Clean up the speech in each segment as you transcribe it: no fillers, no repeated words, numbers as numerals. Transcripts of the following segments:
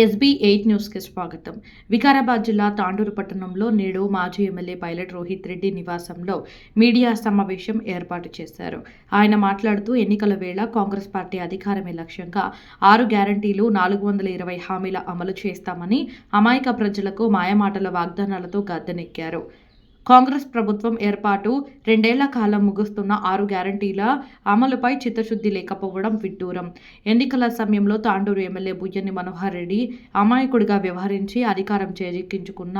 SB8 న్యూస్కి స్వాగతం. వికారాబాద్ జిల్లా తాండూరు పట్టణంలో నేడు మాజీ ఎమ్మెల్యే పైలట్ రోహిత్ రెడ్డి నివాసంలో మీడియా సమావేశం ఏర్పాటు చేశారు. ఆయన మాట్లాడుతూ ఎన్నికల వేళ కాంగ్రెస్ పార్టీ అధికారమే లక్ష్యంగా 6 గ్యారంటీలు 420 హామీల అమలు చేస్తామని అమాయక ప్రజలకు మాయమాటల వాగ్దానాలతో గద్దెనెక్కారు. కాంగ్రెస్ ప్రభుత్వం ఏర్పాటు 2 ఏళ్ల కాలం ముగుస్తున్న 6 గ్యారంటీల అమలుపై చిత్తశుద్ధి లేకపోవడం విడ్డూరం. ఎన్నికల సమయంలో తాండూరు ఎమ్మెల్యే బుయ్యని మనోహర్ రెడ్డి అమాయకుడిగా వ్యవహరించి అధికారం చేజిక్కించుకున్న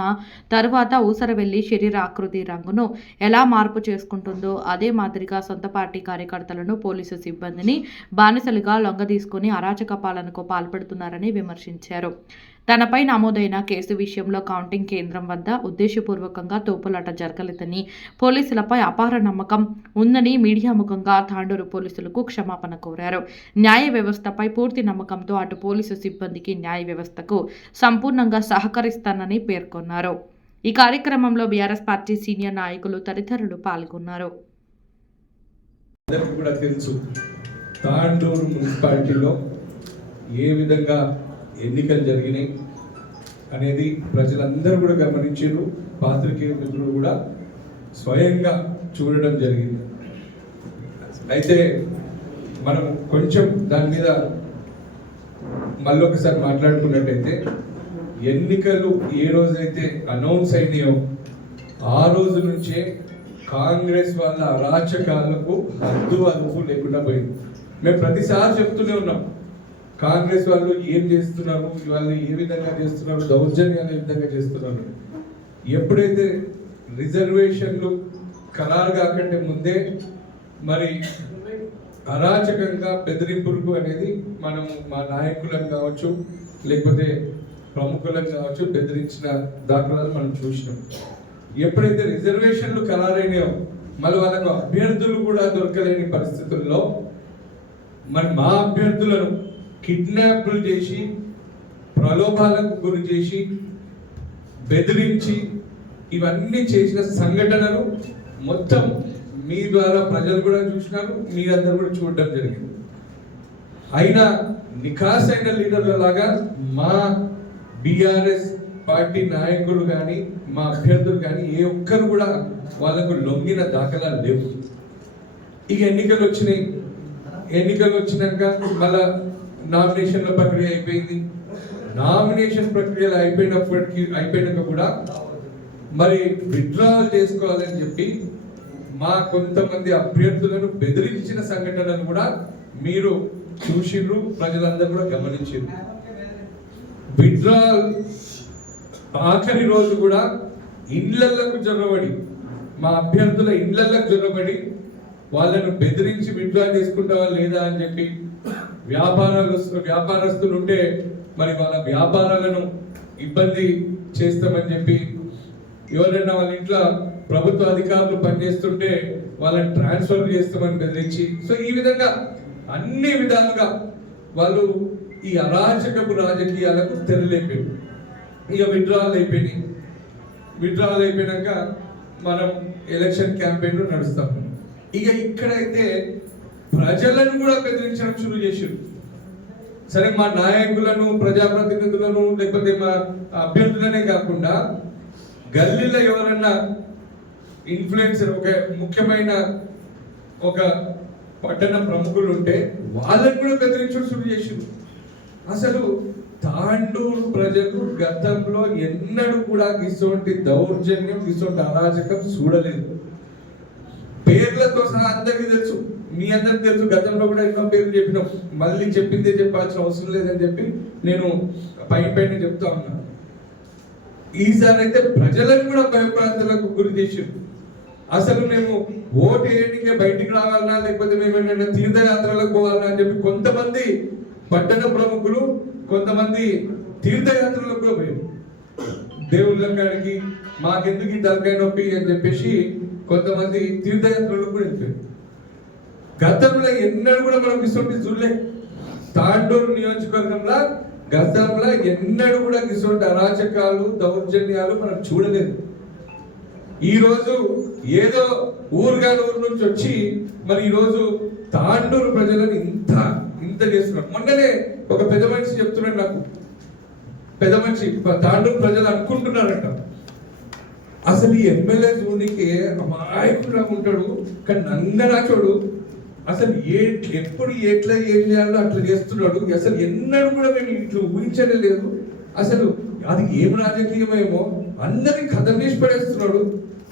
తరువాత ఊసరవెల్లి శరీర ఆకృతి రంగును ఎలా మార్పు చేసుకుంటుందో అదే మాదిరిగా సొంత పార్టీ కార్యకర్తలను పోలీసు సిబ్బందిని బానిసలుగా లొంగదీసుకుని అరాచక పాలనకు పాల్పడుతున్నారని విమర్శించారు. తనపై నమోదైన కేసు విషయంలో కౌంటింగ్ కేంద్రం వద్ద ఉద్దేశపూర్వకంగా తోపులాట జరగలేదని, పోలీసులపై అపార నమ్మకం ఉందని మీడియా ముఖంగా తాండూరు పోలీసులకు క్షమాపణ కోరారు. న్యాయ వ్యవస్థపై పూర్తి నమ్మకంతో అటు పోలీసు సిబ్బందికి న్యాయ వ్యవస్థకు సంపూర్ణంగా సహకరిస్తానని పేర్కొన్నారు. ఈ కార్యక్రమంలో బీఆర్ఎస్ పార్టీ సీనియర్ నాయకులు తదితరులు పాల్గొన్నారు. తాండూరు మున్సిపాలిటీలో ఏ విధంగా ఎన్నికలు జరిగినాయి అనేది ప్రజలందరూ కూడా గమనించారు. పాత్రికేయ మిత్రులు కూడా స్వయంగా చూడడం జరిగింది. అయితే మనం కొంచెం దాని మీద మళ్ళొకసారి మాట్లాడుకున్నట్టయితే, ఎన్నికలు ఏ రోజైతే అనౌన్స్ అయినాయో ఆ రోజు నుంచే కాంగ్రెస్ వాళ్ళ అరాచకాలకు హద్దు అదుపు లేకుండా పోయింది. మేము ప్రతిసారి చెప్తూనే ఉన్నాం, కాంగ్రెస్ వాళ్ళు ఏం చేస్తున్నారు, వాళ్ళు ఏ విధంగా చేస్తున్నారు, దౌర్జన్యాలు ఏ విధంగా చేస్తున్నారు. ఎప్పుడైతే రిజర్వేషన్లు ఖరారు కాకంటే ముందే మరి అరాచకంగా బెదిరింపులకు అనేది మనం మా నాయకులను కావచ్చు, లేకపోతే ప్రముఖులను కావచ్చు బెదిరించిన దాఖలాలు మనం చూసినాం. ఎప్పుడైతే రిజర్వేషన్లు ఖరారైనాయో మళ్ళీ వాళ్ళకు అభ్యర్థులు కూడా దొరకలేని పరిస్థితుల్లో మరి మా అభ్యర్థులను కిడ్నాప్లు చేసి, ప్రలోభాలకు గురి చేసి, బెదిరించి ఇవన్నీ చేసిన సంఘటనలు మొత్తం మీ ద్వారా ప్రజలు కూడా చూసినారు, మీరందరూ కూడా చూడడం జరిగింది. అయినా నిఖాసైన లీడర్ల లాగా మా బీఆర్ఎస్ పార్టీ నాయకులు కానీ మా అభ్యర్థులు కానీ ఏ ఒక్కరు కూడా వాళ్ళకు లొంగిన దాఖలాలు లేవు. ఇక ఎన్నికలు వచ్చినాయి. ఎన్నికలు వచ్చినాక మళ్ళా నామినేషన్ల ప్రక్రియ అయిపోయింది. నామినేషన్ ప్రక్రియలు అయిపోయినాక కూడా మరి విత్డ్రావల్ చేసుకోవాలని చెప్పి మా కొంతమంది అభ్యర్థులను బెదిరించిన సంఘటనలు కూడా మీరు చూసిర్రు, ప్రజలందరూ కూడా గమనించారు. విత్డ్రావల్ ఆఖరి రోజు కూడా ఇండ్లకు జొరబడి, మా అభ్యర్థుల ఇండ్లకు జొరబడి వాళ్ళను బెదిరించి విత్డ్రా చేసుకుంటావా లేదా అని చెప్పి వ్యాపారస్తులు ఉంటే మరి వాళ్ళ వ్యాపారాలను ఇబ్బంది చేస్తామని చెప్పి, ఎవరైనా వాళ్ళ ఇంట్లో ప్రభుత్వ అధికారులు పనిచేస్తుంటే వాళ్ళని ట్రాన్స్ఫర్ చేస్తామని బెదిరించి, సో ఈ విధంగా అన్ని విధాలుగా వాళ్ళు ఈ అరాచకపు రాజకీయాలకు తెరలేపారు. ఇక విత్డ్రావల్ అయిపోయినాక మనం ఎలక్షన్ క్యాంపెయిన్ నడుస్తాం. ఇక ఇక్కడైతే ప్రజలను కూడా బెదిరించడం షురూ చేశారు. సరే, మా నాయకులను, ప్రజాప్రతినిధులను, లేకపోతే మా అభ్యర్థులనే కాకుండా గల్లీలో ఎవరన్నా ఇన్ఫ్లుయెన్సర్, ఒక ముఖ్యమైన ఒక పట్టణ ప్రముఖులు ఉంటే వాళ్ళని కూడా బెదిరించడం షురూ చేశారు. అసలు తాండూరు ప్రజలు గతంలో ఎన్నడూ కూడా ఇటువంటి దౌర్జన్యం, ఇటువంటి అరాచకం చూడలేదు. పేర్లతో సహా అందరికీ తెలుసు, మీ అందరికి తెలుసు. గతంలో కూడా ఎన్నో పేర్లు చెప్పినాం, మళ్ళీ చెప్పిందే చెప్పాల్సిన అవసరం లేదని చెప్పి నేను పైన చెప్తా ఉన్నా. ఈసారి అయితే ప్రజలను కూడా భయప్రాంతాలకు గురి చేసారు. అసలు మేము ఓటు వేయడానికే బయటికి రావాలన్నా, లేకపోతే మేము ఏంటంటే తీర్థయాత్రలకు పోవాలన్నా అని చెప్పి కొంతమంది పట్టణ ప్రముఖులు, కొంతమంది తీర్థయాత్రలకు కూడా పోయారు. దేవుళ్ళ కాడికి మాకెందుకు ఈ తలకాయ నొప్పి అని చెప్పేసి కొంతమంది తీర్థయాత్రలకు కూడా వెళ్ళిపోయారు. గతంలో ఎన్నడూ కూడా మనం ఇటువంటి చూడలే. తాండూరు నియోజకవర్గంలో గతంలో ఎన్నడూ కూడా ఇటువంటి అరాచకాలు, దౌర్జన్యాలు మనం చూడలేదు. ఈరోజు ఏదో ఊరు నుంచి వచ్చి మరి ఈరోజు తాండూరు ప్రజలను ఇంత చేస్తున్నారు. మొన్ననే ఒక పెద్ద మనిషి చెప్తున్నాడు నాకు, పెద్ద మనిషి తాండూరు ప్రజలు అనుకుంటున్నారట. అసలు ఈ ఎమ్మెల్యే చూడనికి అమాయకుడుగా ఉంటాడు, కానీ నంగనాచోడు. అసలు ఎప్పుడు ఎట్లా ఏం చేయాలో అట్లా చేస్తున్నాడు. అసలు ఎన్నడూ కూడా మేము ఇట్లా ఊహించనే లేదు. అసలు అది ఏం రాజకీయమేమో అందరినీ కథం చేసి పడేస్తున్నాడు,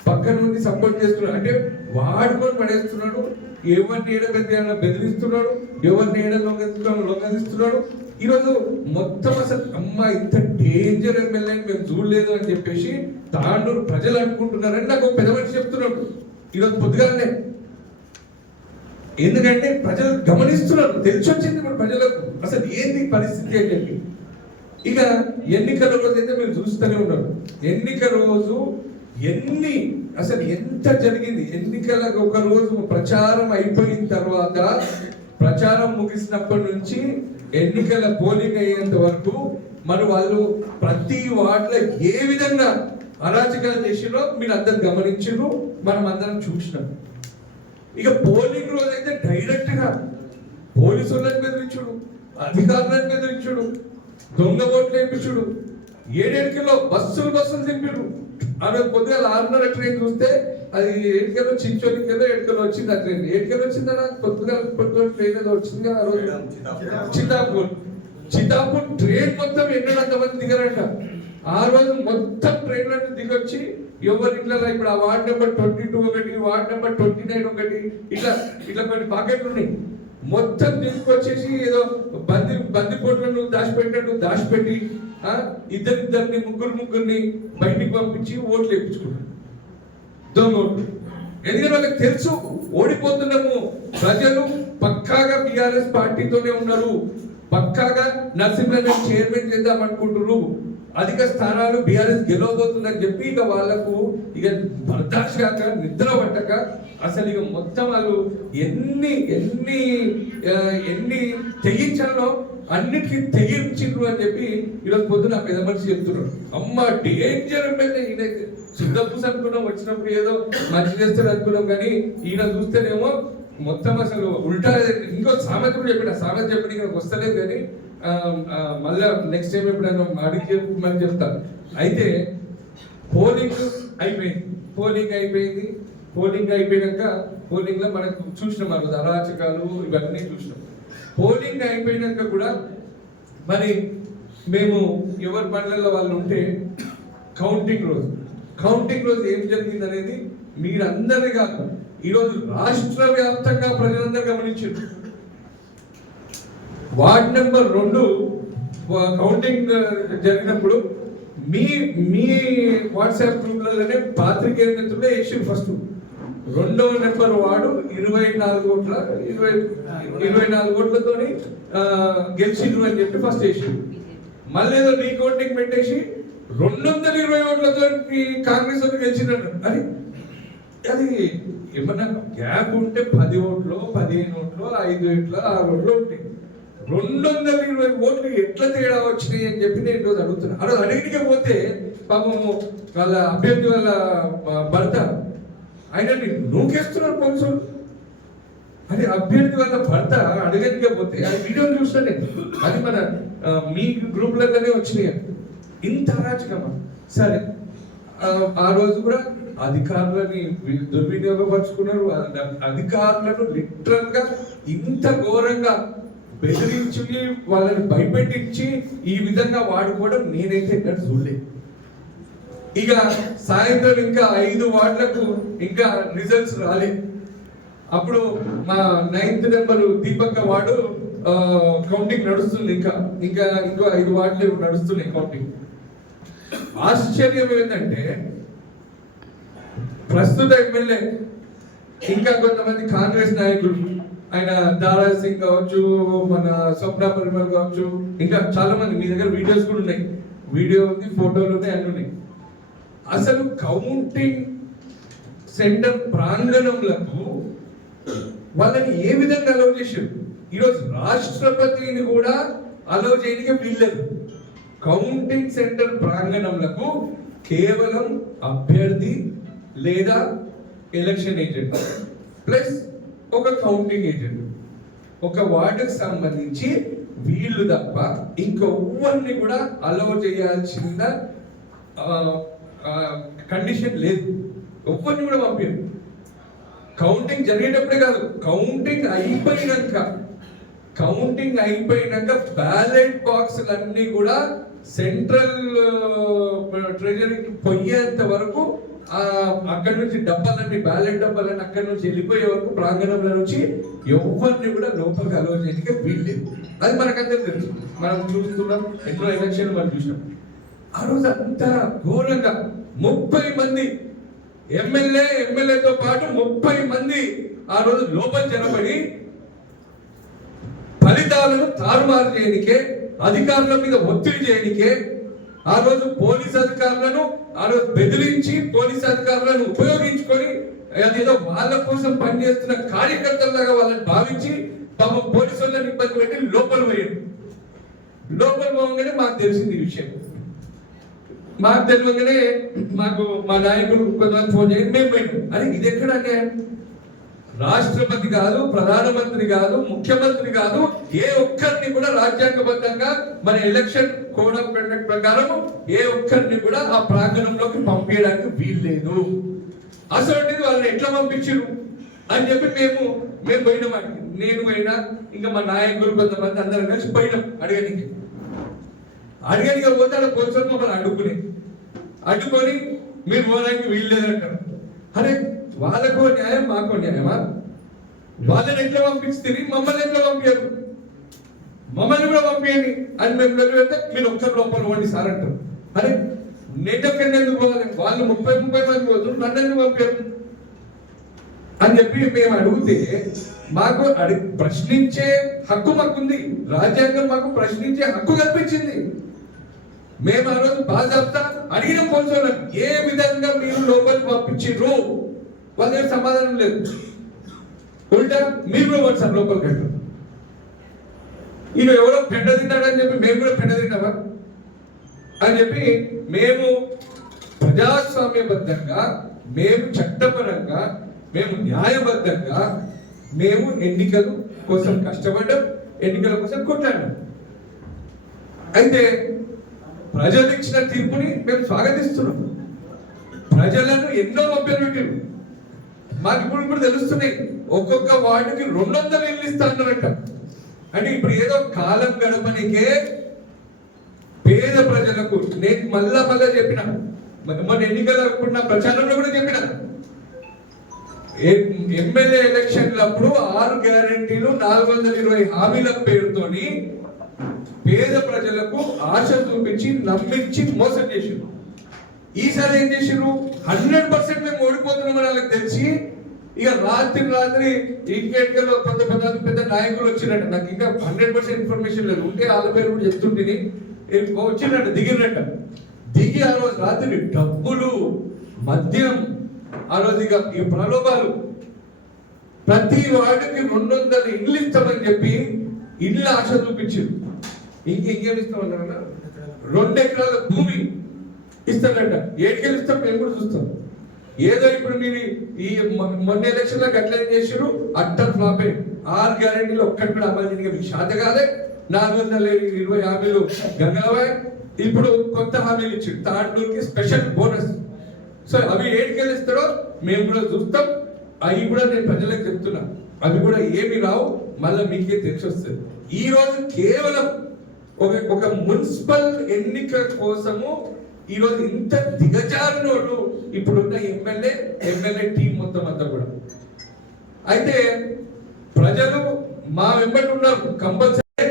పక్క నుండి సపోర్ట్ చేస్తున్నాడు, అంటే వాడుకొని పడేస్తున్నాడు. ఎవరిని ఏడ బెదిరిస్తున్నాడు, ఎవరిని ఏడ లొంగదిస్తున్నాడు. ఈరోజు మొత్తం అసలు అమ్మ ఇంత డేంజర్ ఎమ్మెల్యే మేము చూడలేదు అని చెప్పేసి తాండూరు ప్రజలు అనుకుంటున్నారని నాకు పెద్ద మనిషి చెప్తున్నాడు ఈరోజు పొద్దుగానే. ఎందుకంటే ప్రజలు గమనిస్తున్నారు, తెలిసొచ్చింది ఇప్పుడు ప్రజలకు అసలు ఏంది పరిస్థితి అని చెప్పి. ఇక ఎన్నికల రోజు అయితే మీరు చూస్తూనే ఉన్నారు. ఎన్నిక రోజు అసలు ఎంత జరిగింది. ఎన్నికల ఒక రోజు ప్రచారం అయిపోయిన తర్వాత, ప్రచారం ముగిసినప్పటి నుంచి ఎన్నికల పోలింగ్ అయ్యేంత వరకు మరి వాళ్ళు ప్రతి వార్డులో ఏ విధంగా అరాచకాలు చేసిరో మీరు అందరు గమనించారు, మనం అందరం చూసినాం. ఇక పోలింగ్ రోజు అయితే డైరెక్ట్ గా పోలీసులను బెదిరించుడు, అధికారులను బెదిరించుడు, దొంగ ఓట్లు వేయించుడు, 7 కిలో బస్సులు దింపిడు. ఆమె కొద్దిగా 6:30 ట్రైన్ చూస్తే అది 7 కిలో చించోలికెళ్ళో 7 కిలో వచ్చింది. ఆ ట్రైన్ 7 కిలో వచ్చిందా కొద్దిగా ట్రైన్ ఏదో వచ్చింది ఆ రోజు. చితాపూర్ ట్రైన్ మొత్తం ఎన్నడంత మంది దిగారంట. ఆ రోజు మొత్తం ట్రైన్లను దిగొచ్చి ఎవరి ఇంట్లో ఇప్పుడు ఆ వార్డ్ నెంబర్ 22 ఒకటి, వార్డ్ నెంబర్ 29 ఒకటి, ఇట్లా కొన్ని పాకెట్లు ఉన్నాయి. మొత్తం తీసుకొచ్చేసి ఏదో బందిపోట్లను దాచిపెట్టి ఇద్దరిని ముగ్గురిని బయటికి పంపించి ఓట్లు వేయించుకున్నాడు, దొంగ ఓట్లు. ఎందుకంటే వాళ్ళకి తెలుసు ఓడిపోతున్నాము, ప్రజలు పక్కాగా బీఆర్ఎస్ పార్టీతోనే ఉన్నారు, పక్కాగా నరసింహరావు చైర్మన్ చేద్దాం అనుకుంటున్నారు, అధిక స్థానాలు బీఆర్ఎస్ గెలవబోతుందని చెప్పి ఇక వాళ్ళకు ఇక బర్దాష్ కాక నిద్ర పట్టక అసలు ఇక మొత్తం వాళ్ళు ఎన్ని తెగించాలో అన్నిటికీ తెగించిండ్రు అని చెప్పి ఈరోజు పొద్దున పెద్ద మనిషి చెప్తున్నాడు. అమ్మ డేంజర్ ఎమ్మెల్యే ఈయనైతే. శుద్ధపూస అనుకున్నాం, వచ్చినప్పుడు ఏదో మంచి చేస్తారు అనుకున్నాం, కానీ ఈయన చూస్తేనేమో మొత్తం అసలు ఉల్టా. ఇంకో సామెత కూడా చెప్పిన ఇక్కడికి వస్తలేదు, కానీ మళ్ళీ నెక్స్ట్ టైం ఎప్పుడైనా అడిగి మళ్ళీ చెప్తాను. అయితే పోలింగ్ అయిపోయింది. పోలింగ్ అయిపోయాక పోలింగ్లో మనకు చూసినాం ఆ రోజు అరాచకాలు ఇవన్నీ చూసినాం. పోలింగ్ అయిపోయినాక కూడా మరి మేము ఎవరి బండ్లలో వాళ్ళు ఉంటే కౌంటింగ్ రోజు ఏం జరిగింది అనేది మీరందరినీ కాదు, ఈరోజు రాష్ట్ర వ్యాప్తంగా ప్రజలందరూ గమనించారు. వార్డ్ నెంబర్ 2 కౌంటింగ్ జరిగినప్పుడు మీ వాట్సాప్ గ్రూప్లలోనే పాత్రికేయ మిత్రులే వేసి ఫస్ట్ 2వ నెంబర్ వార్డు 24 ఓట్లతో గెలిచిండ్రు అని చెప్పి ఫస్ట్ వేసి, మళ్ళీ ఏదో రీకౌంటింగ్ పెట్టేసి 220 ఓట్లతో కాంగ్రెస్ వాళ్ళు గెలిచిండ్రు. అది ఏమన్నా గ్యాప్ ఉంటే 10 ఓట్లు 15 ఓట్లు 5 ఓట్లు 6 ఓట్లు ఉంటాయి. 220 ఓట్లు ఎట్లా తేడా వచ్చినాయి అని చెప్పి నేను ఈరోజు అడుగుతున్నా. ఆ రోజు అడిగితే పోతే పాపము వాళ్ళ అభ్యర్థి వాళ్ళ భర్త ఆయనని నూకేస్తున్నారు పోలీసులు. అది అభ్యర్థి వాళ్ళ భర్త అడగనికే పోతే అది వీడియోని చూస్తానే, అది మన మీ గ్రూప్లలోనే వచ్చినాయి. ఇంత అరాచకమా? సరే, ఆ రోజు కూడా అధికారులని దుర్వినియోగపరుచుకున్నారు. అధికారులను లిటరల్ గా ఇంత ఘోరంగా బెదిరించి వాళ్ళని భయపెట్టించి ఈ విధంగా వాడుకోవడం నేనైతే ఎక్కడ చూడలేదు. ఇక సాయంత్రం ఇంకా 5 వార్డులకు ఇంకా రిజల్ట్స్ రాలేదు. అప్పుడు మా 9th నెంబర్ దీపక్క వార్డు కౌంటింగ్ నడుస్తుంది. ఇంకో 5 వార్డులు నడుస్తున్నాయి కౌంటింగ్. ఆశ్చర్యం ఏంటంటే ప్రస్తుత ఎమ్మెల్యే ఇంకా కొంతమంది కాంగ్రెస్ నాయకులు, ఆయన దారా సింగ్ కావచ్చు, మన స్వప్న పరిమల్ కావచ్చు, ఇంకా చాలా మంది, మీ దగ్గర వీడియోస్ కూడా ఉన్నాయి, వీడియో ఉంది, ఫోటోలు ఉన్నాయి, అన్నీ ఉన్నాయి. అసలు కౌంటింగ్ సెంటర్ ప్రాంగణంలకు వాళ్ళని ఏ విధంగా అలౌ చేశారు? ఈరోజు రాష్ట్రపతిని కూడా అలౌ చేయడానికి వీల్లేదు. కౌంటింగ్ సెంటర్ ప్రాంగణంలకు కేవలం అభ్యర్థి లేదా ఎలక్షన్ ఏజెంట్ ప్లస్ ఒక కౌంటింగ్ ఏజెంట్, ఒక వార్డుకు సంబంధించి వీళ్ళు తప్ప ఇంకొవ్వరిని కూడా అలౌ చేయాల్సిన కండిషన్ లేదు. ఒవ్వరిని కూడా పంపారు. కౌంటింగ్ జరిగేటప్పుడే కాదు, కౌంటింగ్ అయిపోయినాక బ్యాలెట్ బాక్సులన్నీ కూడా సెంట్రల్ ట్రెజరీకి పోయేంత వరకు అక్కడి నుంచి బ్యాలెట్ డబ్బాలన్నీ అక్కడి నుంచి వెళ్ళిపోయే వరకు ప్రాంగణంలో నుంచి ఎవరిని కూడా లోపలికి అలౌ చేయడానికి వీల్లేదు. అది మనకందరికి తెలుసు, మనం చూస్తున్నాం, ఎన్నో ఎలక్షన్ మనం చూసినాం. ఆ రోజు అంతా ఘోరంగా 30 మంది ఎమ్మెల్యేతో పాటు 30 మంది ఆ రోజు లోపల జరపడి ఫలితాలను తారుమారు చేయనికే, అధికారుల మీద ఒత్తిడి చేయనికే, ఆ రోజు పోలీస్ అధికారులను ఆ రోజు బెదిరించి పోలీస్ అధికారులను ఉపయోగించుకొని అదేదో వాళ్ళ కోసం పనిచేస్తున్న కార్యకర్తలాగా వాళ్ళని భావించి పాపం పోలీసు వాళ్ళని ఇబ్బంది పెట్టి లోపల పోగానే మాకు తెలిసింది ఈ విషయం. మాకు తెలియగానే మాకు మా నాయకులు కొంతమంది ఫోన్ చేయండి, మేము పోయినాం. అది ఇది ఎక్కడ అన్యాయం? రాష్ట్రపతి కాదు, ప్రధానమంత్రి కాదు, ముఖ్యమంత్రి కాదు, ఏ ఒక్కరిని కూడా రాజ్యాంగబద్ధంగా మన ఎలక్షన్ కోడ్ ఆఫ్ కండక్ట్ ప్రకారం ఏ ఒక్కరిని కూడా ఆ ప్రాంగణంలోకి పంపించడానికి వీల్లేదు. అసలు వాళ్ళని ఎట్లా పంపించారు అని చెప్పి మేము పోయినాం. నేను పోయినా, ఇంకా మా నాయకులు కొంతమంది అందరం కలిసి పోయినాం అడగనికి పోతే పోలీసులు మమ్మల్ని అడ్డుకొని మీరు పోవడానికి వీల్లేదంటారు. అరే వాళ్ళకో న్యాయం, మాకో న్యాయమా? వాళ్ళని ఎట్లా పంపిస్తుంది, మమ్మల్ని ఎట్లా పంపించారు? మమ్మల్ని కూడా పంపించండి అని మేము వెళ్తే మీరు ఒక్కరు లోపల పోండి సార్ అంటారు. అరే నేటెక్కడి ఎందుకు పోవాలి? వాళ్ళు 30 మంది పోతున్నారు, నన్ను ఎందుకు పంపారు అని చెప్పి మేము అడిగితే మాకు ప్రశ్నించే హక్కు మాకుంది. రాజ్యాంగం మాకు ప్రశ్నించే హక్కు కల్పించింది. మేము ఆ రోజు బాధ్యత అడిగిన పోలీసులను ఏ విధంగా మీరు లోపలికి పంపించారు, వాళ్ళ దగ్గర సమాధానం లేదు. ఉల్టా మీరు కూడా సార్ లోపలికి వెళ్ళారు. ఇక ఎవరో పెండ తిన్నాడని చెప్పి మేము కూడా పెండ తిన్నామా అని చెప్పి మేము ప్రజాస్వామ్యబద్ధంగా, మేము చట్టపరంగా, మేము న్యాయబద్ధంగా మేము ఎన్నికల కోసం కష్టపడ్డాం, ఎన్నికల కోసం కొట్లాడాం. అయితే ప్రజలు ఇచ్చిన తీర్పుని మేము స్వాగతిస్తున్నాం. ప్రజలను ఎన్నో మభ్యలు పెట్టారు. మాకు ఇప్పుడు తెలుస్తున్నాయి, ఒక్కొక్క వార్డుకి 200 ఇల్లు ఇస్తారంట. అంటే ఇప్పుడు ఏదో కాలం గడపనికే పేద ప్రజలకు, నేను మళ్ళా చెప్పిన, మన ఎన్నికల ప్రచారంలో కూడా చెప్పిన, ఎమ్మెల్యే ఎలక్షన్లప్పుడు 6 గ్యారెంటీలు 420 హామీల పేరుతోని పేద ప్రజలకు ఆశ చూపించి నమ్మించి మోసం చేసారు. ఈసారి ఏం చేసారు? 100% మేము ఓడిపోతున్నామని వాళ్ళకి తెలిసి ఇక రాత్రి ఇంకెక్కలో పెద్ద నాయకులు వచ్చినట్టు. నాకు ఇంకా 100% ఇన్ఫర్మేషన్ లేదు, ఉంటే వాళ్ళ పేరు కూడా చెప్తుంటే వచ్చినట్టు దిగి ఆ రోజు రాత్రి డబ్బులు, మద్యం, ఆ రోజు ఇక ఈ ప్రలోభాలు, ప్రతి వాడికి 200 ఇండ్లు ఇస్తామని చెప్పి ఇళ్ళ ఆశ చూపించారు. ఇంకేమి ఇస్తామన్నా 2 ఎకరాల భూమి ఇస్తాడంట. 7 ఎకరాలు ఇస్తాం, మేము కూడా చూస్తాం. ఏదో ఇప్పుడు మీరు ఈ మొన్న ఎలక్షన్ లో అట్లా చేసారు, అట్టర్ ఫ్లాప్ అయ్యి 6 గ్యారెంటీలు ఒక్కటి కూడా అమలు చేయడానికి మీకు శాత కాదే. 420 హామీలు గంగాబాయ్, ఇప్పుడు కొత్త హామీలు ఇచ్చారు. తాండూరుకి స్పెషల్ బోనస్. సో అవి 7 ఇస్తాడో మేము కూడా చూస్తాం. అవి కూడా నేను ప్రజలకు చెప్తున్నా, అవి కూడా ఏమి రావు, మళ్ళీ మీకే తెలిసి వస్తుంది. ఈ రోజు కేవలం ఒక మున్సిపల్ ఎన్నిక కోసము ఈ రోజు ఇంత దిగజారినోళ్ళు ఇప్పుడున్న ఎమ్మెల్యే టీం మొత్తం అంతా కూడా. అయితే ప్రజలు మా వెంబడి ఉన్నారు. కంపల్సరీ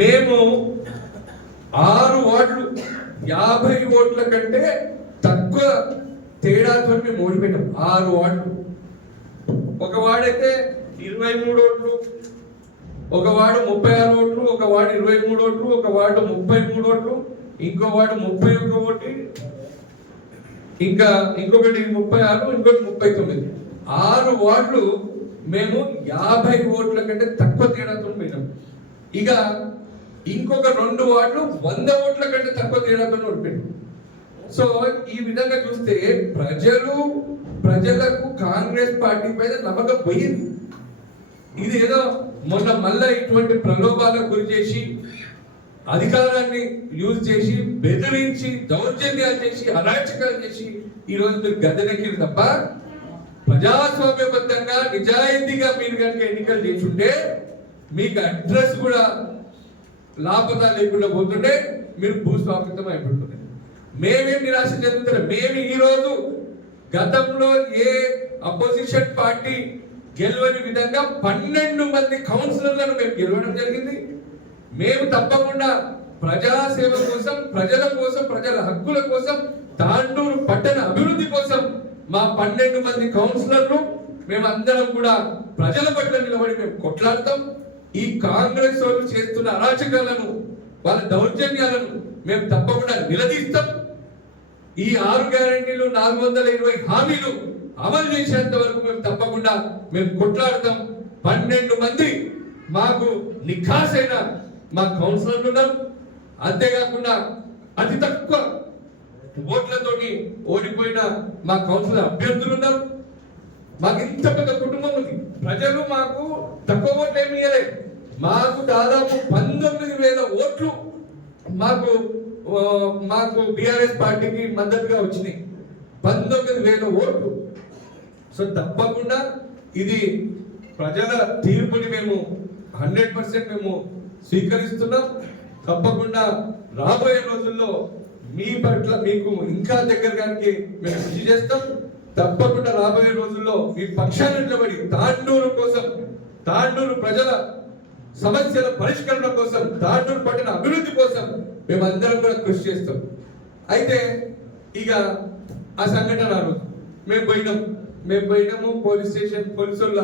మేము 6 వార్డులు 50 ఓట్ల కంటే తక్కువ తేడాతో మేము ఓడిపోయినాం. 6 వార్డులు. ఒక వార్డు అయితే 23 ఓట్లు, ఒక వార్డు 36 ఓట్లు, ఒక వార్డు 23 ఓట్లు, ఒక వార్డు 33 ఓట్లు, ఇంకో వార్డు 31 ఓట్లు, ఇంకా ఇంకొకటి 36, ఇంకొకటి 39. 6 వార్డులు మేము 50 ఓట్ల కంటే తక్కువ తేడాతో పోయినాం. ఇక ఇంకొక 2 వార్డులు 100 ఓట్ల కంటే తక్కువ తేడాతో ఓడిపోయినాం. సో ఈ విధంగా చూస్తే ప్రజలకు కాంగ్రెస్ పార్టీ పైన నమ్మకం పోయింది. ఇది ఏదో మొన్న మళ్ళా ఇటువంటి ప్రలోభాలకు గురి చేసి అధికారాన్ని యూజ్ చేసి బెదిరించి దౌర్జన్యాలు చేసి అరాచకాలు చేసి ఈ రోజు మీరు గద్దెనెక్కిరు తప్ప ప్రజాస్వామ్యబద్ధంగా నిజాయితీగా మీరు కనుక ఎన్నికలు చేసుంటే మీకు అడ్రస్ కూడా లాభత లేకుండా పోతుంటే మీరు భూస్వామితం అయిపోతుంది. మేమేం నిరాశ చెందుతున్నాం. మేము ఈ రోజు గతంలో ఏ అపోజిషన్ పార్టీ గెలవని విధంగా 12 మంది కౌన్సిలర్లను మేము గెలవడం జరిగింది. మేము తప్పకుండా ప్రజాసేవ కోసం, ప్రజల కోసం, ప్రజల హక్కుల కోసం, తాండూరు పట్టణ అభివృద్ధి కోసం మా 12 మంది కౌన్సిలర్లు మేమందరం కూడా ప్రజల పట్ల నిలబడి మేము కొట్లాడతాం. ఈ కాంగ్రెస్ వాళ్ళు చేస్తున్న అరాచకాలను, వాళ్ళ దౌర్జన్యాలను మేము తప్పకుండా నిలదీస్తాం. ఈ 6 గ్యారెంటీలు 420 హామీలు అమలు చేసేంత వరకు మేము తప్పకుండా మేము కొట్లాడతాం. 12 మంది మాకు నిఖాసైన మా కౌన్సిలర్లు ఉన్నారు. అంతేకాకుండా అతి తక్కువ ఓట్లతోని ఓడిపోయిన మా కౌన్సిలర్ అభ్యర్థులు ఉన్నారు. మాకు ఇంత పెద్ద కుటుంబం ఉంది. ప్రజలు మాకు తక్కువ ఓట్లు ఏమి ఇవ్వలేదు. మాకు దాదాపు 19,000 ఓట్లు మాకు బీఆర్ఎస్ పార్టీకి మద్దతుగా వచ్చినాయి. 19,000 ఓట్లు. సో తప్పకుండా ఇది ప్రజల తీర్పుని మేము 100% మేము స్వీకరిస్తున్నాం. తప్పకుండా రాబోయే రోజుల్లో మీ పట్ల మీకు ఇంకా దగ్గరగానికి మేము కృషి చేస్తాం. తప్పకుండా రాబోయే రోజుల్లో మీ పక్షాన్ని నిలబడి తాండూరు కోసం, తాండూరు ప్రజల సమస్యల పరిష్కరణ కోసం, తాండూరు పట్టిన అభివృద్ధి కోసం మేమందరం కూడా కృషి చేస్తాం. అయితే ఇక ఆ సంఘటన రోజు మేము పోయినాము పోలీస్ స్టేషన్. పోలీసు వాళ్ళు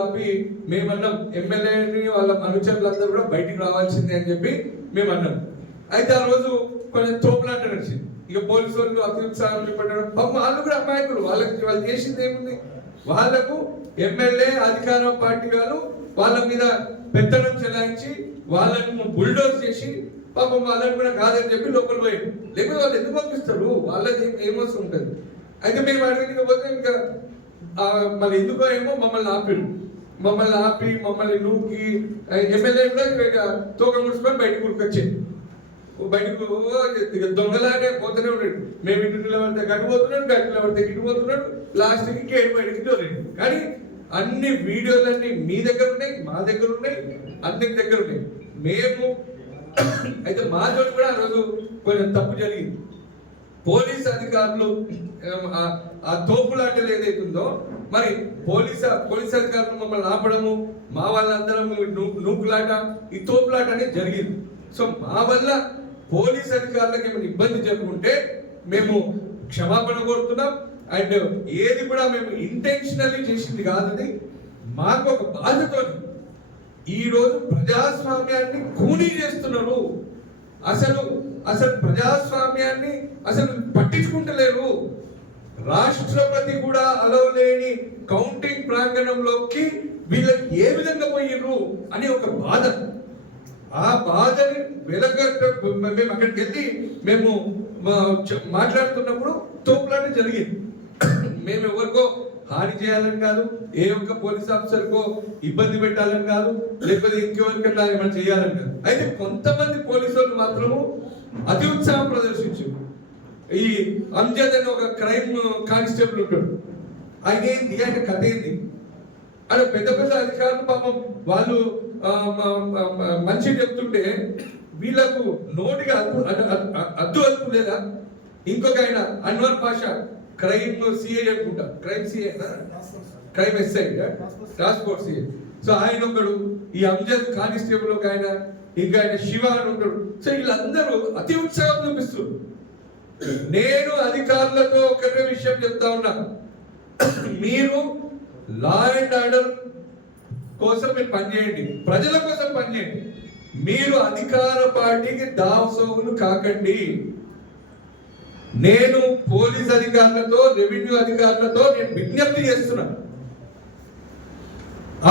ఆపి మేమన్నాం ఎమ్మెల్యేని వాళ్ళ అనుచరులందరూ కూడా బయటికి రావాల్సిందే అని చెప్పి మేము అన్నాం. అయితే ఆ రోజు కొంచెం తోపులాట నడిచింది. ఇక పోలీసు వాళ్ళు అతి ఉత్సాహం చూపెట్టడం, వాళ్ళు కూడా అమాయకులు. వాళ్ళు చేసింది ఏముంది? వాళ్ళకు ఎమ్మెల్యే అధికార పార్టీ వాళ్ళు వాళ్ళ మీద పెత్తనం చెలాయించి వాళ్ళని బుల్డోజ్ చేసి పాపం వాళ్ళని కూడా కాదని చెప్పి లోపల పోయాడు. లేకపోతే వాళ్ళు ఎందుకు పంపిస్తారు? వాళ్ళకి ఏమవసరం ఉంటుంది. అయితే మేము అడిగిపోతే ఇంకా మళ్ళీ ఎందుకో ఏమో మమ్మల్ని ఆపి మమ్మల్ని నూకి ఎమ్మెల్యే కూడా తోక ముడుచుకొని బయటకు ఉరికొచ్చేది. బయటకు దొంగలాగే పోతూనే ఉన్నాడు. మేము ఇటు నిలబడితే గట్టు పోతున్నాడు, గట్టు నిలబడితే ఇటు పోతున్నాడు. లాస్ట్కి కేడు బయటకి దొరికింది. కానీ అన్ని వీడియోలన్నీ మీ దగ్గర ఉన్నాయి, మా దగ్గర ఉన్నాయి, అందరి దగ్గర ఉన్నాయి. మేము అయితే మా చోటు కూడా ఆ రోజు కొంచెం తప్పు జరిగింది. పోలీస్ అధికారులు ఆ తోపులాటలు ఏదైతుందో మరి పోలీస్ అధికారులు మమ్మల్ని ఆపడము, మా వాళ్ళందరం నూకులాట, ఈ తోపులాట అనేది జరిగింది. సో మా వల్ల పోలీస్ అధికారులకు ఏమైనా ఇబ్బంది జరుగుతుంటే మేము క్షమాపణ కోరుతున్నాం. అండ్ ఏది కూడా మేము ఇంటెన్షనల్లీ చేసింది కాదని మాకు ఒక బాధ్యత. ఈ రోజు ప్రజాస్వామ్యాన్ని ఖూనీ చేస్తున్నారు. అసలు ప్రజాస్వామ్యాన్ని అసలు పట్టించుకుంటలేరు. రాష్ట్రపతి కూడా అలవలేని కౌంటింగ్ ప్రాంగణంలోకి వీళ్ళకి ఏ విధంగా పోయిర్రు అని ఒక బాధ. ఆ బాధని వెలగట్ట మేము అక్కడికి వెళ్ళి మేము మాట్లాడుతున్నప్పుడు తోపులాట జరిగింది. మేము ఎవరికో హాని చేయాలని కాదు, ఏ ఒక్క పోలీస్ ఆఫీసర్కో ఇబ్బంది పెట్టాలని కాదు, లేకపోతే ఇంకెవరికైనా ఏమైనా చేయాలని కాదు. అయితే కొంతమంది పోలీసు వాళ్ళు మాత్రము అతి ఉత్సాహం ప్రదర్శించారు. ఈ అంజద్ అని ఒక క్రైమ్ కానిస్టేబుల్ ఉంటాడు. ఆయన కథ ఏంది? అలా పెద్ద అధికారులు పాపం వాళ్ళు మంచిగా చెప్తుంటే వీళ్ళకు నోటిగా అద్దు లేదా? ఇంకొక ఆయన అన్వర్ పాషా క్రైమ్ సిఐ అనుకుంటా, crime SI transport CI. So ఆయన ఒకడు, ఈ అంజద్ కానిస్టేబుల్ ఒక ఆయన, ఇంకా ఆయన శివ అని ఉంటాడు. సో వీళ్ళందరూ అతి ఉత్సాహం చూపిస్తారు. నేను అధికారులతో ఒకటే విషయం చెప్తా ఉన్నా, మీరు లా అండ్ ఆర్డర్ కోసం మీరు పనిచేయండి, ప్రజల కోసం పనిచేయండి. మీరు అధికార పార్టీకి దావసోగులు కాకండి. నేను పోలీస్ అధికారులతో, రెవెన్యూ అధికారులతో నేను విజ్ఞప్తి చేస్తున్నా.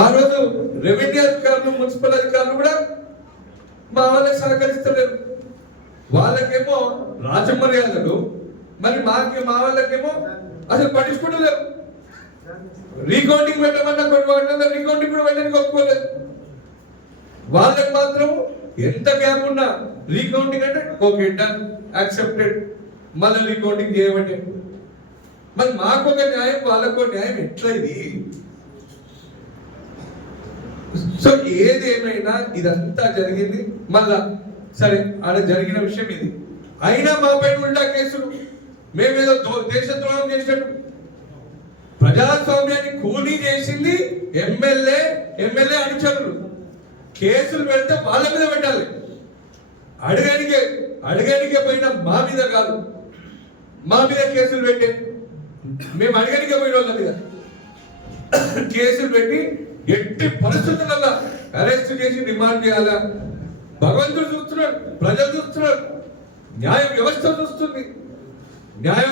ఆ రోజు రెవెన్యూ అధికారులు, మున్సిపల్ అధికారులు కూడా మా వాళ్ళకి సహకరిస్తలేరు. వాళ్ళకేమో రాజమర్యాదలు, మరి మా వాళ్ళకేమో అసలు పట్టించుకుంటలేరు. రీకౌంటింగ్ పెట్టమన్నా కొన్ని వాటిలో రీకౌంటింగ్ కూడా పెట్టడానికి ఒప్పుకోలేదు. వాళ్ళకి మాత్రం ఎంత గ్యాప్ ఉన్నా రీకౌంటింగ్ అంటే ఓకే డన్ యాక్సెప్టెడ్, మళ్ళీ రీకౌంటింగ్ చేయబట్టే. మరి మాకు ఒక న్యాయం వాళ్ళకు న్యాయం ఎట్లా ఇది? సో ఏదేమైనా ఇదంతా జరిగింది. మళ్ళా సరే ఆడ జరిగిన విషయం ఇది అయినా మా పైన ఉల్టా కేసులు, మేమేదో దేశద్రోహం చేసినట్టు. ప్రజాస్వామ్యాన్ని కూలీ చేసింది ఎమ్మెల్యే అనుచరులు. కేసులు పెడితే వాళ్ళ మీద పెట్టాలి. అడగనికే పోయిన మా మీద కాదు, మా మీద కేసులు పెట్టే, మేము అడగనికే పోయిన వాళ్ళ మీద కేసులు పెట్టి ఎట్టి పరిస్థితులలో అరెస్ట్ చేసి రిమాండ్ చేయాలా? భగవంతుడు చూస్తున్నాడు, ప్రజలు చూస్తున్నారు, న్యాయ వ్యవస్థ చూస్తుంది. న్యాయ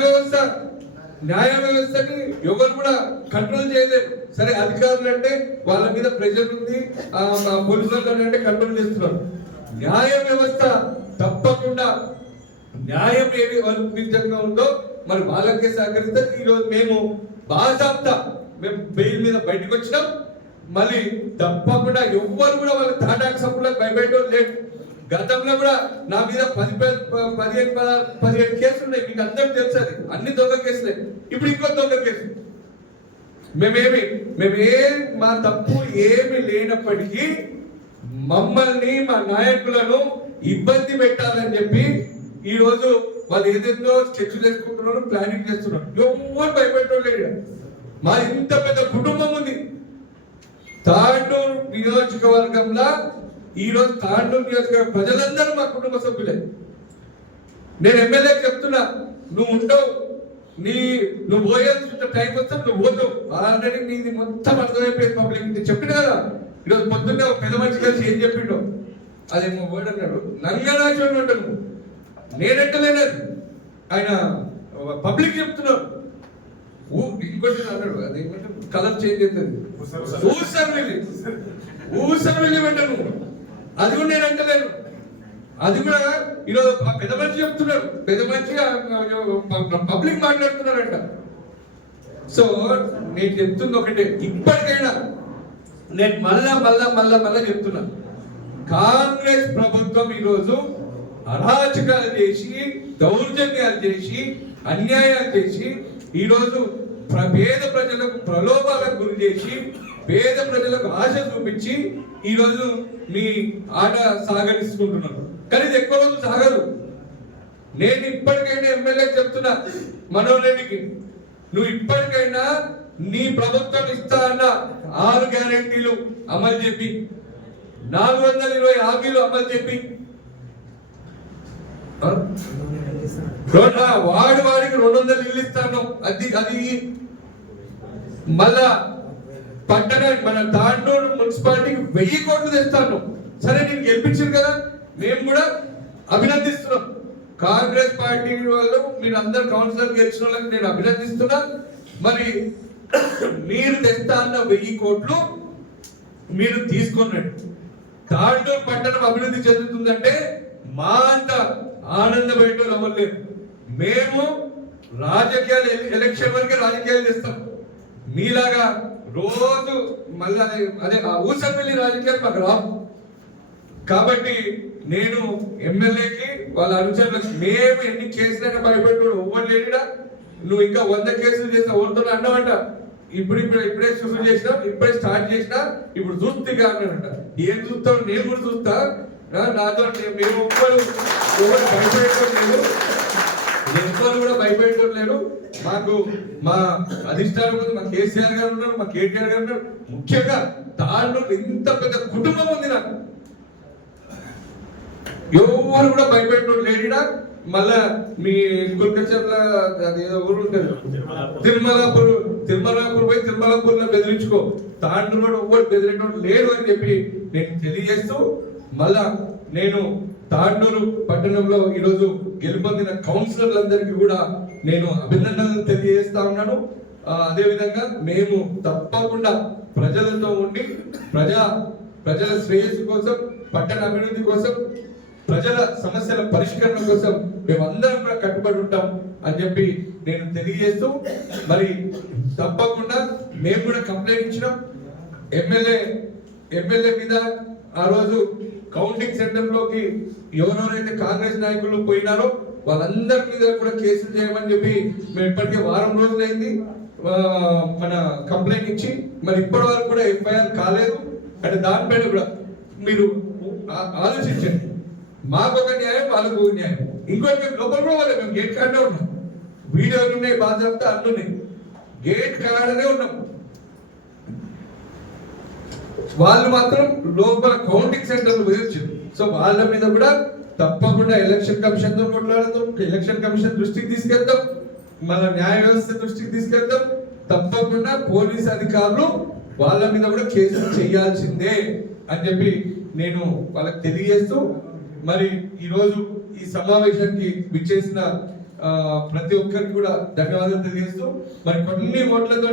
వ్యవస్థని ఎవరు కూడా కంట్రోల్ చేయలేరు. సరే అధికారులు అంటే వాళ్ళ మీద ప్రెషర్ ఉంది, పోలీసులు అంటే కంట్రోల్ చేస్తున్నారు. న్యాయ వ్యవస్థ తప్పకుండా న్యాయం ఏమి విధంగా ఉందో మరి వాళ్ళకే సహకరిస్తారు. ఈరోజు మేము బాజాప్తా మేము బెయిల్ మీద బయటకు వచ్చినాం. మళ్ళీ తప్పకుండా ఎవ్వరు కూడా వాళ్ళ తాటాకు సప్పులకు భయపెట్టడం లేదు. గతంలో కూడా నా మీద 15 కేసులు ఉన్నాయి, మీకు అందరికి తెలుసు. అది అన్ని దొంగ కేసులే. ఇప్పుడు ఇంకో దొంగ కేసు. మా తప్పు ఏమి లేనప్పటికీ మమ్మల్ని మా నాయకులను ఇబ్బంది పెట్టాలని చెప్పి ఈ రోజు వాళ్ళు ఏదేదో స్కెచ్లు చేసుకుంటున్నారు, ప్లానింగ్ చేస్తున్నారు. ఎవరు భయపెట్టడం లేదు. మా ఇంత పెద్ద కుటుంబం ఉంది తాండూరు నియోజకవర్గంలో. ఈ రోజు తాండూరు నియోజకవర్గ ప్రజలందరూ మా కుటుంబ సభ్యులే. నేను ఎమ్మెల్యేకి చెప్తున్నా, నువ్వు ఉండవు, నువ్వు పోయాల్సిన టైం వస్తే నువ్వు పోతావు. ఆల్రెడీ నీది మొత్తం అర్థమైపోయింది పబ్లిక్. చెప్పిన కదా ఈరోజు పొద్దున్నే పెద్ద మనిషి కలిసి ఏం చెప్పిండో అదేమో వర్డ్ అన్నాడు, నంగనాచోడు అంటాను. నేనంటలేను, ఆయన పబ్లిక్ చెప్తున్నాడు. ఇంకోటి అన్నాడు, అదేమంటే కలర్ చేంజ్ అవుతుంది, ఊసర్ వెళ్ళి పెట్టను. అది కూడా నేను అంటలేను. అది కూడా ఈరోజు పెద్ద మనిషి చెప్తున్నాడు, పెద్ద మనిషి పబ్లిక్ మాట్లాడుతున్నారంట. సో నేను చెప్తుంది ఒకటే, ఇప్పటికైనా నేను మళ్ళా చెప్తున్నా, కాంగ్రెస్ ప్రభుత్వం ఈరోజు అరాచకాలు చేసి, దౌర్జన్యాలు చేసి, అన్యాయాలు చేసి, ఈరోజు పేద ప్రజలకు ప్రలోభాలకు గురి చేసి, పేద ప్రజలకు ఆశ చూపించి ఈరోజు మీ ఆట సాగరిస్తుంటున్నారు. కానీ ఇది ఎక్కువ రోజులు సాగదు. నేను ఇప్పటికైనా ఎమ్మెల్యేకి చెప్తున్నా, మనోహర్ రెడ్డికి, నువ్వు ఇప్పటికైనా నీ ప్రభుత్వం ఇస్తా అన్న 6 గ్యారెంటీలు అమలు చెప్పి, 420 హామీలు అమలు చెప్పి, వాడికి 200 ఇల్లు ఇస్తాను. అది మళ్ళా పట్టణ మన తాండూరు మున్సిపాలిటీకి 1000 కోట్లు తెస్తాను. సరే నేను గెలిపించారు కదా, మేము కూడా అభినందిస్తున్నాం. కాంగ్రెస్ పార్టీ వాళ్ళు మీరు అందరు కౌన్సిలర్ గెలిచిన వాళ్ళకి నేను అభినందిస్తున్నా. మరి మీరు తెస్తా అన్న 1000 కోట్లు మీరు తీసుకున్నట్టు తాండూరు పట్టణం అభివృద్ధి చెందుతుందంటే మా అంత ఆనందపడేటోళ్ళు ఎవరు లేరు. మేము రాజకీయాలు ఎలక్షన్ వరకే రాజకీయాలు చేస్తాం. మీలాగా రోజు మళ్ళీ అదే ఊసంపల్లి రాజకీయాలు మాకు రావు. కాబట్టి నేను ఎమ్మెల్యేకి వాళ్ళ అనుచరులకు, మేము ఎన్ని కేసులైనా భయపెట్టాడు ఎవ్వరు లేడా. నువ్వు ఇంకా 100 కేసులు చేసిన ఓడుతున్నా అన్నావంట. ఇప్పుడే షురూ చేసినా, ఇప్పుడే స్టార్ట్ చేసినా, ఇప్పుడు చూస్తే కాదంట. ఏం చూస్తావు? నేను కూడా చూస్తా. నాతో మేము ఎవరు భయపెట్టడం లేదు, ఎవ్వరు కూడా భయపెట్టడం లేదు. మాకు మా అధిష్టానం ఉంది, మా కేసీఆర్ గారు ఉన్నారు, మా కేటీఆర్ గారు ఉన్నారు. ముఖ్యంగా దాంట్లో ఇంత పెద్ద కుటుంబం ఉంది నాకు. ఎవరు కూడా భయపెట్టడం లేడా. మళ్ళా మీ కుల్కచర్ల ఏదో ఊరు ఉంటుంది, తిరుమలాపూర్ పోయి తిరుమలాపూర్లో బెదిరించుకో. తాండ్రు కూడా ఎవ్వరు బెదిరేటోడు లేరు అని చెప్పి నేను తెలియజేస్తూ, మళ్ళా నేను తాండూరు పట్టణంలో ఈరోజు గెలుపొందిన కౌన్సిలర్లందరికీ కూడా నేను అభినందనలు తెలియజేస్తా ఉన్నాను. అదేవిధంగా మేము తప్పకుండా ప్రజలతో ఉండి ప్రజల శ్రేయస్సు కోసం, పట్టణ అభివృద్ధి కోసం, ప్రజల సమస్యల పరిష్కరణ కోసం మేమందరం కూడా కట్టుబడి ఉంటాం అని చెప్పి నేను తెలియజేస్తూ మరి తప్పకుండా మేము కూడా కంప్లైంట్ ఇచ్చినాం. ఎమ్మెల్యే మీద ఆ రోజు కౌంటింగ్ సెంటర్ లోకి ఎవరెవరైతే కాంగ్రెస్ నాయకులు పోయినారో వాళ్ళందరి మీద కూడా కేసులు చేయమని చెప్పి మేము ఇప్పటికే వారం రోజులైంది మన కంప్లైంట్ ఇచ్చి, మరి ఇప్పటి వరకు కూడా ఎఫ్ఐఆర్ కాలేదు. అంటే దానిపైన కూడా మీరు ఆలోచించండి. మాకు ఒక న్యాయం, వాళ్ళకు ఒక న్యాయం. ఇంకోటి మేము లోపల కూడా వాళ్ళే, మేము గేట్ కాడనే ఉన్నాం, వీడియోలు ఉన్నాయి, బాధ్యత అన్నున్నాయి, గేట్ కాడనే ఉన్నాం. వాళ్ళు మాత్రం లోపల కౌంటింగ్ సెంటర్ వచ్చారు. సో వాళ్ళ మీద కూడా తప్పకుండా ఎలక్షన్ కమిషన్ తో కొట్లాడతాం, ఎలక్షన్ కమిషన్ దృష్టికి తీసుకెళ్తాం, మన న్యాయ వ్యవస్థ దృష్టికి తీసుకెళ్తాం. తప్పకుండా పోలీస్ అధికారులు వాళ్ళ మీద కూడా కేసులు చేయాల్సిందే అని చెప్పి నేను వాళ్ళకి తెలియజేస్తూ, మరి ఈరోజు ఈ సమావేశానికి విచ్చేసిన ప్రతి ఒక్కరికి కూడా ధన్యవాదాలు తెలియజేస్తూ, మరి కొన్ని ఓట్లతో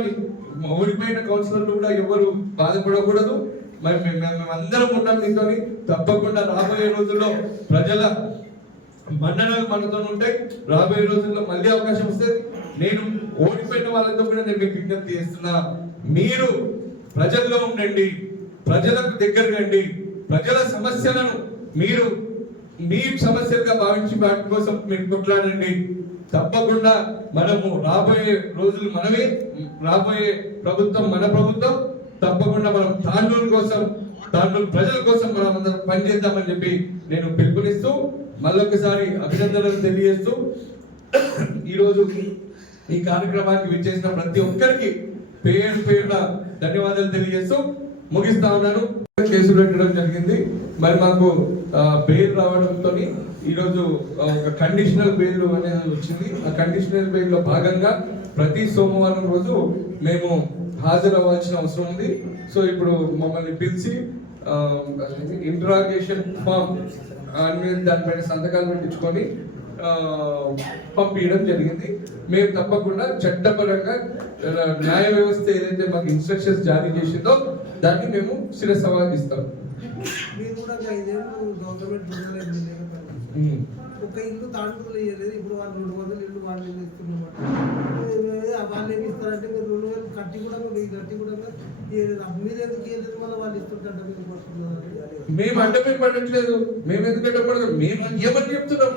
ఓడిపోయిన కౌన్సిలర్లు కూడా ఎవరు బాధపడకూడదు. మరి మేమందరం ఉన్నాం మీతో. తప్పకుండా రాబోయే రోజుల్లో ప్రజల మన్ననలు మనతో ఉంటాయి. రాబోయే రోజుల్లో మళ్ళీ అవకాశం వస్తే నేను ఓడిపోయిన వాళ్ళతో కూడా నేను మీకు విజ్ఞప్తి చేస్తున్నా, మీరు ప్రజల్లో ఉండండి, ప్రజలకు దగ్గర రండి, ప్రజల సమస్యలను మీరు మీ సమస్యలుగా భావించి వాటి కోసం మీరు కొట్లాడండి. తప్పకుండా మనము రాబోయే రోజులు మనమే, రాబోయే ప్రభుత్వం మన ప్రభుత్వం. తప్పకుండా మనం తాండూరు కోసం, తాండూరు ప్రజల కోసం మనం అందరం పనిచేద్దామని చెప్పి నేను పిలుపునిస్తూ మళ్ళొకసారి అభినందనలు తెలియజేస్తూ ఈరోజు ఈ కార్యక్రమానికి విచ్చేసిన ప్రతి ఒక్కరికి పేరున ధన్యవాదాలు తెలియజేస్తూ ముగిస్తా ఉన్నాను. కేసులు పెట్టడం జరిగింది. మరి మాకు బెయిల్ రావడంతో ఈరోజు ఒక కండిషనల్ బెయిల్ అనేది వచ్చింది. ఆ కండిషనల్ బెయిల్ లో భాగంగా ప్రతి సోమవారం రోజు మేము హాజరవ్వాల్సిన అవసరం ఉంది. సో ఇప్పుడు మమ్మల్ని పిలిచి ఇంట్రాగేషన్ ఫామ్ అనేది దానిపైన సంతకాలు పెట్టించుకొని పంపించడం జరిగింది. మేము తప్పకుండా చట్టపరంగా న్యాయ వ్యవస్థ ఏదైతే మాకు ఇన్స్ట్రక్షన్స్ జారీ చేసిందో దాన్ని మేము శిరసవాదిస్తాం. ఒక ఇల్లు తాండూరులో ఇవ్వలేదు, ఇప్పుడు వాళ్ళు 200 ఇల్లు వాళ్ళు ఇస్తున్నమాట. వాళ్ళు ఏమి ఇస్తారంటే మీరు 2000 కట్టి కూడా మీరు ఎందుకు ఇవ్వలేదు, మళ్ళీ వాళ్ళు ఇస్తుంటారు. మేము అడ్డమే పడట్లేదు, మేము ఎందుకంటే పడదు, మేము ఏమని చెప్తున్నాం.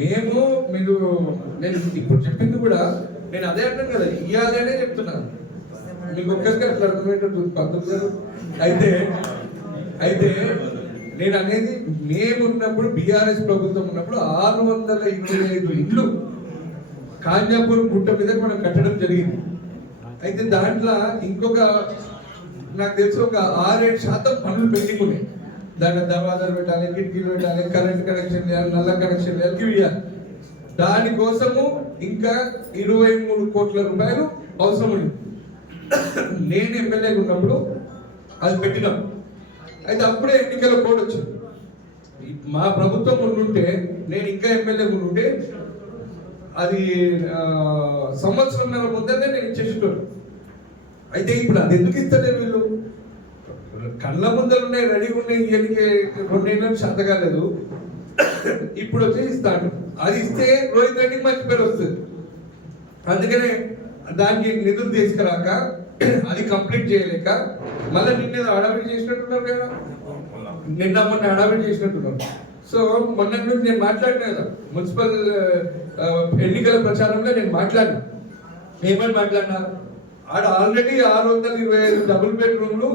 మేము మీరు నేను ఇప్పుడు చెప్పింది కూడా నేను అదే అంటాను కదా, ఇవ్వాలి అనే చెప్తున్నాను. మీకు ఒక్కరికి అట్లా అర్థమయ్యేటట్టు పంతులు. అయితే నేను అనేది మేము ఉన్నప్పుడు బీఆర్ఎస్ ప్రభుత్వం ఉన్నప్పుడు 625 ఇండ్లు కాంజాపూర్ గుట్ట మీద మనం కట్టడం జరిగింది. అయితే దాంట్లో ఇంకొక నాకు తెలిసి ఒక 6-7% పనులు పెండింగ్ ఉన్నాయి. దాంట్లో దర్వాజాలు పెట్టాలి, కిటికీలు పెట్టాలి, కరెంట్ కనెక్షన్ చేయాలి, నల్ల కనెక్షన్ చేయాలి, ఇవ్వాలి. దానికోసము ఇంకా 23 కోట్ల రూపాయలు అవసరం ఉంది. నేను ఎమ్మెల్యేగా ఉన్నప్పుడు అది పెట్టినాం. అయితే అప్పుడే ఎన్నికల కోడ్ వచ్చింది. మా ప్రభుత్వం ఉండుంటే, నేను ఇంకా ఎమ్మెల్యే ఉండుంటే అది సంవత్సరంన్నర ముందరే నేను ఇచ్చేసేటోడు. అయితే ఇప్పుడు అది ఎందుకు ఇస్తలేరు వీళ్ళు? కళ్ళ ముందర ఉన్నాయి, రెడీగా ఉన్నాయి, ఇవన్నీ 2 ఏళ్ళకి శాత కాలేదు, ఇప్పుడు వచ్చి ఇస్తాడు. అది ఇస్తే రోహిత్ రెడ్డికి మంచి పేరు వస్తుంది. అందుకనే దానికి నిధులు తీసుకురాక అది కంప్లీట్ చేయలేక మళ్ళీ నిన్న హడావిడి చేసినట్టున్నారు కదా, మొన్న హడావిడి చేసినట్టున్నారు. సో మొన్న నుంచి నేను మాట్లాడినా కదా, మున్సిపల్ ఎన్నికల ప్రచారంలో నేను మాట్లాడినా. ఏమని మాట్లాడినా, ఆడ ఆల్రెడీ 625 డబుల్ బెడ్రూమ్లు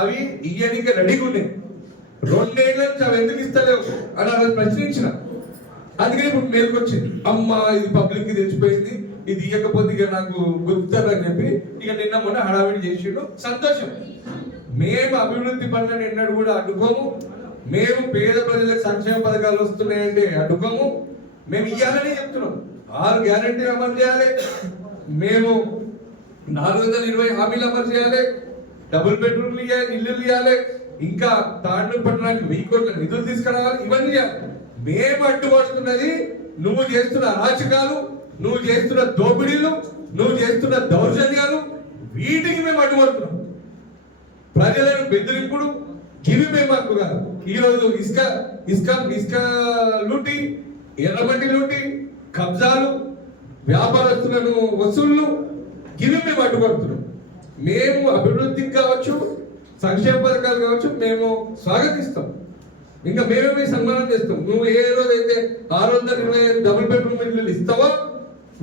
అవి ఇయ్యనికి రెడీగా ఉన్నాయి. 2 ఏళ్ళ నుంచి అవి ఎందుకు ఇస్తలేవు అని అవి ప్రశ్నించిన. అందుకని ఇప్పుడు మేలుకొచ్చింది, అమ్మా ఇది పబ్లిక్ కి తెచ్చిపోయింది, ఇది ఇవ్వకపోతే ఇక నాకు గుర్తారు అని చెప్పి ఇక నిన్న మొన్న హడావిడి చేసిండు. సంతోషం. మేము అభివృద్ధి పనులను ఎన్నడూ కూడా అడ్డుకోము. మేము పేద ప్రజలకు సంక్షేమ పథకాలు వస్తున్నాయంటే అడ్డుకోము. మేము ఇవ్వాలని చెప్తున్నాం. 6 గ్యారెంటీలు అమలు చేయాలి, మేము 420 హామీలు అమలు చేయాలి, డబుల్ బెడ్రూమ్లు ఇవ్వాలి, ఇల్లు ఇవ్వాలి, ఇంకా తాండూరు పట్టణానికి 1000 కోట్ల నిధులు తీసుకురావాలి. ఇవన్నీ చేయాలి. మేము అడ్డుపడుతున్నది నువ్వు చేస్తున్న అరాచకాలు, నువ్వు చేస్తున్న దోపిడీలు, నువ్వు చేస్తున్న దౌర్జన్యాలు, వీటికి మేము అడ్డుపడుతున్నాం. ప్రజలను బెదిరింపుడు ఇవి మేము హక్కు కాదు. ఈరోజు ఇసుక లూటి, ఎర్రమట్టి లూటి, కబ్జాలు, వ్యాపారస్తులను వసూళ్లు ఇవి మేము అడ్డుపడుతున్నాం. మేము అభివృద్ధికి కావచ్చు, సంక్షేమ పథకాలు కావచ్చు మేము స్వాగతిస్తాం. ఇంకా మేమేమి సన్మానం చేస్తాం. నువ్వు ఏ రోజైతే 625 డబుల్ బెడ్రూమ్ ఇల్లు ఇస్తావో,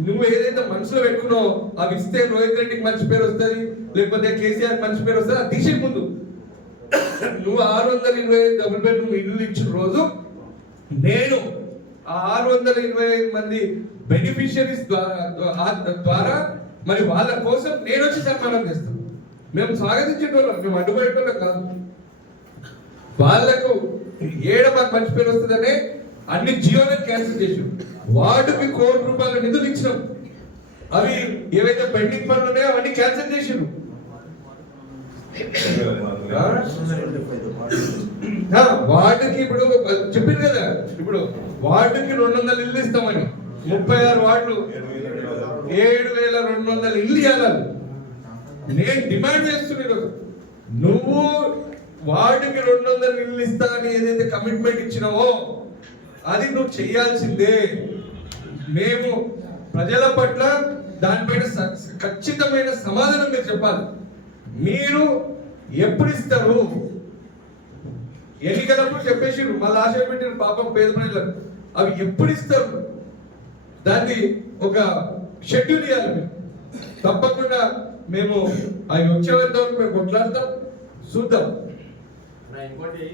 నువ్వు ఏదైతే మనసులో పెట్టుకున్నావో అవి ఇస్తే రోహిత్ రెడ్డికి మంచి పేరు వస్తుంది, లేకపోతే కేసీఆర్ మంచి పేరు వస్తుంది, అది తీసే ముందు నువ్వు 625 డబుల్ బెడ్రూమ్ ఇల్లు ఇచ్చిన రోజు నేను ఆ 625 మంది బెనిఫిషియరీస్ ద్వారా మరి వాళ్ళ కోసం నేను వచ్చి సన్మానం చేస్తాను. మేము స్వాగతించేటోళ్ళం, మేము అడ్డుపడేటోళ్ళం కాదు. వాళ్ళకు మాకు మంచి పేరు వస్తుందనే అన్ని జియోలను క్యాన్సిల్ చేసాం. వాటికి ₹1 కోటి నిధులు ఇచ్చినాం. అవి ఏవైతే పెండింగ్ పనులు ఉన్నాయో అవన్నీ క్యాన్సిల్ చేసారు. వార్డుకి ఇప్పుడు చెప్పింది కదా, ఇప్పుడు వార్డుకి 200 ఇల్లు ఇస్తామని, 36 వార్డులు 7,200 ఇల్లు ఇవ్వాలి. నేను డిమాండ్ చేస్తున్నాను, నువ్వు వార్డుకి 200 ఇల్లు ఇస్తా అని ఏదైతే కమిట్మెంట్ ఇచ్చినావో అది నువ్వు చేయాల్సిందే. మేము ప్రజల పట్ల దానిపైన ఖచ్చితమైన సమాధానం మీరు చెప్పాలి. మీరు ఎప్పుడు ఇస్తారు? ఎన్నికలప్పుడు చెప్పేసిరు, మళ్ళీ ఆశ పెట్టిన పాపం పేద ప్రజలకు. అవి ఎప్పుడు ఇస్తారు? దాన్ని ఒక షెడ్యూల్ ఇవ్వాలి. మీరు తప్పకుండా మేము అవి వచ్చే వరకు మేము కొట్లాడతాం, చూద్దాం. ఇంకోటి